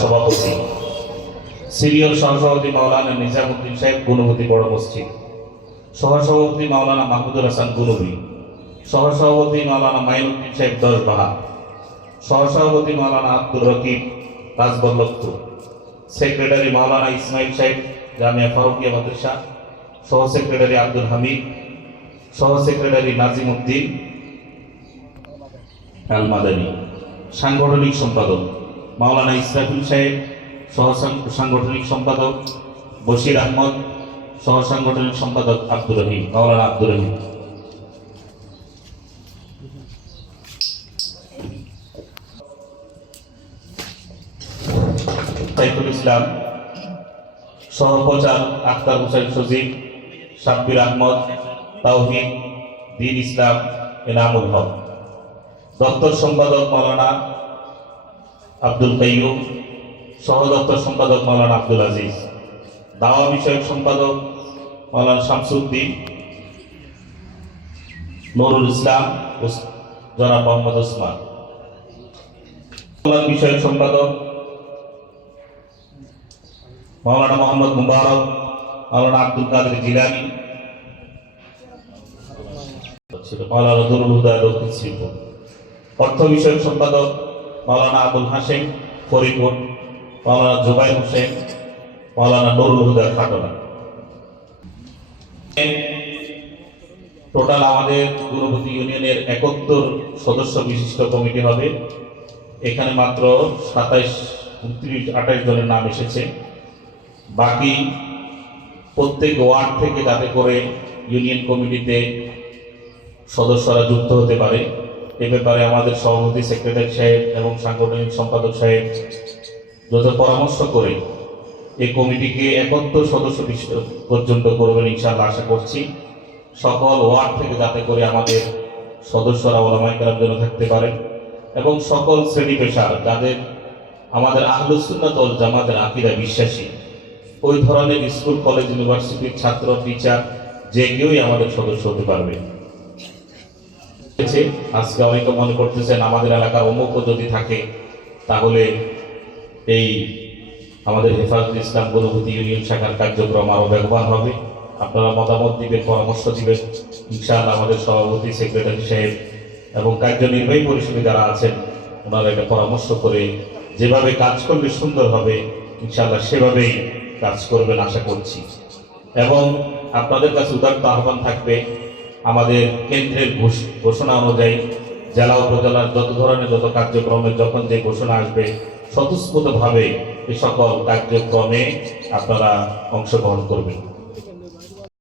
সভাপতি, সিনিয়র সহসভাপতি মাওলানা নিজামুদ্দিন সাহেব, গুণবতী বড় মসজিদ। সহসভাপতি মাওলানা মাহমুদুল হাসান গুনবী সহসভাপতি মাওলানা মাইনুদ্দিন সাহেব দশবাহা। সহসভাপতি মাওলানা আব্দুর রকিব রাজবল্লভপুর সেক্রেটারি মাওলানা ইসমাইল সাহেব, জামিয়া ফারুকিয়া মাদ্রাসা। সহ সেক্রেটারি আব্দুল হামিদ। সহ সেক্রেটারি নাজিম উদ্দিন সাংগঠনিক সম্পাদক। মাওলানা ইসরাফিল সাহেব সহ সাংগঠনিক সম্পাদক বশির আহমদ সহ সাংগঠনিক সম্পাদক আব্দুর রহিম, মাওলানা আব্দুর রহিম। সাইফুল ইসলাম, সহপ্রচার আখতার হুসাইন সজিব, সাব্বির আহমদ, তাওহিদ, দিন ইসলাম, এনামুল হক। দপ্তর সম্পাদক মাওলানা আব্দুল কাইয়ুম, সহ দপ্তর সম্পাদক মাওলানা আব্দুল আজিজ, দাওয়া বিষয়ক সম্পাদক মাওলানা শামসুদ্দিন, নুরুল ইসলাম জনাব মোহাম্মদ ওসমান। বিষয়ক সম্পাদক মাওলানা মোহাম্মদ মুবারক, মাওলানা আব্দুল কাদের জিলানি ছিল মাওলানা দুরুল হুদা দক্ষিণ শ্রীপুর অর্থ বিষয়ক সম্পাদক মাওলানা আবুল হাসেম ফরিদপুর, মাওলানা জুবাইর হোসেন, মাওলানা নুরুল হুদা খাটনা টোটাল আমাদের গুণবতী ইউনিয়নের একাত্তর সদস্য বিশিষ্ট কমিটি হবে। এখানে মাত্র সাতাইশ, উনত্রিশ, আঠাইশ জনের নাম এসেছে। বাকি প্রত্যেক ওয়ার্ড থেকে যাতে করে ইউনিয়ন কমিটিতে সদস্যরা যুক্ত হতে পারে। এ ব্যাপারে আমাদের সভাপতি সেক্রেটারি সাহেব এবং সাংগঠনিক সম্পাদক সাহেব যত পরামর্শ করে এই কমিটিকে একাত্তর সদস্য পর্যন্ত করবেন ইনশাআল্লাহ আশা করছি সকল ওয়ার্ড থেকে যাতে করে আমাদের সদস্যরা ওলামাইকার জন্য থাকতে পারেন এবং সকল শ্রেণি পেশার যাদের আমাদের আহলুসুন্নাতল জামাতের আকিদা বিশ্বাসী, ওই ধরনের স্কুল, কলেজ, ইউনিভার্সিটির ছাত্র, টিচার, যে কেউই আমাদের সদস্য হতে পারবে। আজকে অনেকে মনে করতেছেন আমাদের এলাকার অমুকও যদি থাকে, তাহলে এই আমাদের হেফাজত ইসলাম গুণবতী ইউনিয়ন শাখার কার্যক্রম আরও বেগবান হবে। আপনারা মতামত দিবেন, পরামর্শ দিবেন। ইনশাআল্লাহ আমাদের সভাপতি, সেক্রেটারি সাহেব এবং কার্যনির্বাহী পরিষদে যারা আছেন, ওনারা এটা পরামর্শ করে যেভাবে কাজ করলে সুন্দর হবে। ইনশাআল্লাহ সেভাবেই কাজ করবেন আশা করছি। এবং আপনাদের কাছে উদার্ত আহ্বান থাকবে আমাদের কেন্দ্রের ঘোষণা অনুযায়ী জেলা উপজেলার যত ধরনের যত কার্যক্রমে যখন যে ঘোষণা আসবে, স্বতঃস্ফূর্তভাবে এ সকল কার্যক্রমে আপনারা অংশগ্রহণ করবেন।